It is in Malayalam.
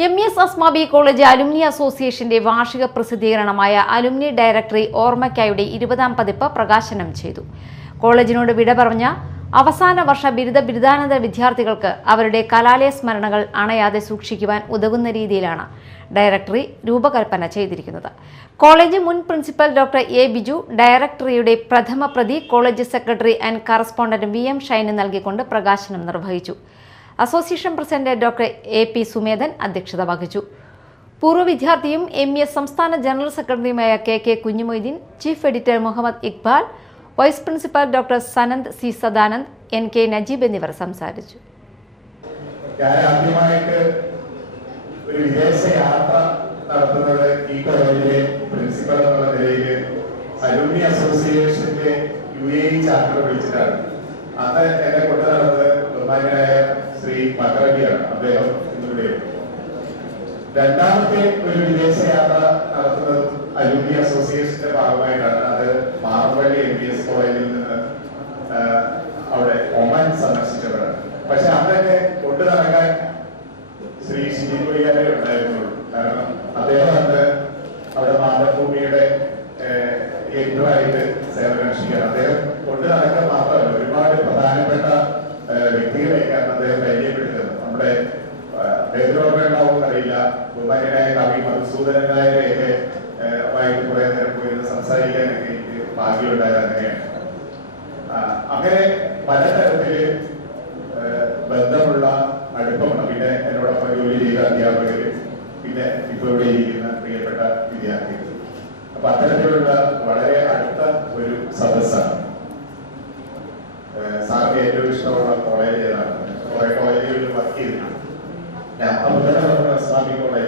എം.എസ്. അസ്മാബി കോളേജ് അലുമിനി അസോസിയേഷന്റെ വാർഷിക പ്രസിദ്ധീകരണമായ അലുമിനി ഡയറക്ടറി ഓർമ്മയ്ക്കായുടെ 20ാം പതിപ്പ് പ്രകാശനം ചെയ്തു. കോളേജിനോട് വിട പറഞ്ഞ അവസാന വർഷ ബിരുദാനന്തര വിദ്യാർത്ഥികൾക്ക് അവരുടെ കലാലയ സ്മരണകൾ അണയാതെ സൂക്ഷിക്കുവാൻ ഉതകുന്ന രീതിയിലാണ് ഡയറക്ടറി രൂപകൽപ്പന ചെയ്തിരിക്കുന്നത്. കോളേജ് മുൻ പ്രിൻസിപ്പൽ ഡോക്ടർ എ. ബിജു ഡയറക്ടറിയുടെ പ്രഥമ പ്രതി college secretary and correspondent V M. ഷൈന് നൽകിക്കൊണ്ട് പ്രകാശനം നിർവഹിച്ചു. Association president doctor A. P. Sumedhan അധ്യക്ഷത വഹിച്ചു. പൂർവ്വ വിദ്യാർത്ഥിയും എം.എസ്. സംസ്ഥാന ജനറൽ സെക്രട്ടറിയുമായ K. Kunjumoideen, chief editor Muhammad Iqbal, vice principal doctor Sanand C. Sadanand, N.K. Najeeb എന്നിവർ സംസാരിച്ചു. ഒരു വിദേശ യാത്ര നടത്തുന്നത് ഈ കോളേജിലെ പ്രിൻസിപ്പൽ എന്നുള്ള നിലയിൽ അലുമിനി അസോസിയേഷന്റെ UAE ചാർട്ടർ വിളിച്ചിട്ടാണ്. അന്ന് എന്നെ കൊണ്ടു നടന്നത് ബഹുമാന്യനായ ശ്രീ മകറബിയാണ്. അദ്ദേഹം ഇന്നിവിടെ. രണ്ടാമത്തെ ഒരു വിദേശ യാത്ര നടത്തുന്നതും അലുമിനി അസോസിയേഷന്റെ ഭാഗമായിട്ടാണ്. അത് മാറമ്പള്ളി MBS കോളേജിൽ നിന്ന് അവിടെ ഒമാൻ സന്ദർശിച്ചവരാണ്. പക്ഷെ അന്നൊക്കെ കൊണ്ടു നടക്കാൻ ശ്രീ ശിവയ്യാരെ ഉണ്ടായിരുന്നുള്ളൂ. കാരണം അദ്ദേഹം അന്ന് അവിടെ മാതൃഭൂമിയുടെ എഡിറ്ററായിട്ട് സേവനമനുഷ്ഠിക്കുകയാണ്. അദ്ദേഹം കൊണ്ടു നടക്കാൻ മാത്രമല്ല, ഒരുപാട് പ്രധാനപ്പെട്ട വ്യക്തികളെയൊക്കെയാണ് അദ്ദേഹം പരിചയപ്പെടുത്തുന്നത്. നമ്മുടെ ഓർമ്മയുണ്ടാവുമെന്നറിയില്ല, ബഹുമാന്യനായ കവി മധുസൂദനൻ നായരെയൊക്കെ വായിട്ട് കുറെ നേരം പോയിരുന്ന് സംസാരിക്കാനൊക്കെ എനിക്ക് ഭാഗ്യമുണ്ടായത് അങ്ങനെയാണ്. അങ്ങനെ പലതരത്തില് ബന്ധമുള്ള അടുപ്പമാണ്. പിന്നെ എന്നോടൊപ്പം ജോലി ചെയ്ത അധ്യാപകര്, പിന്നെ ഇപ്പോൾ ഇവിടെ ഇരിക്കുന്ന പ്രിയപ്പെട്ട വിദ്യാർത്ഥികൾ. അപ്പൊ അത്തരത്തിലുള്ള വളരെ അടുത്ത ഒരു സദസ്സാണ്. സാറിന് ഏറ്റവും ഇഷ്ടമുള്ള കോളേജ് ഏതാണ്? കുറെ കോളേജുകളിൽ വർക്ക് ചെയ്തിട്ടുണ്ട്. ഞാൻ അസ്ലാമിക് കോളേജ്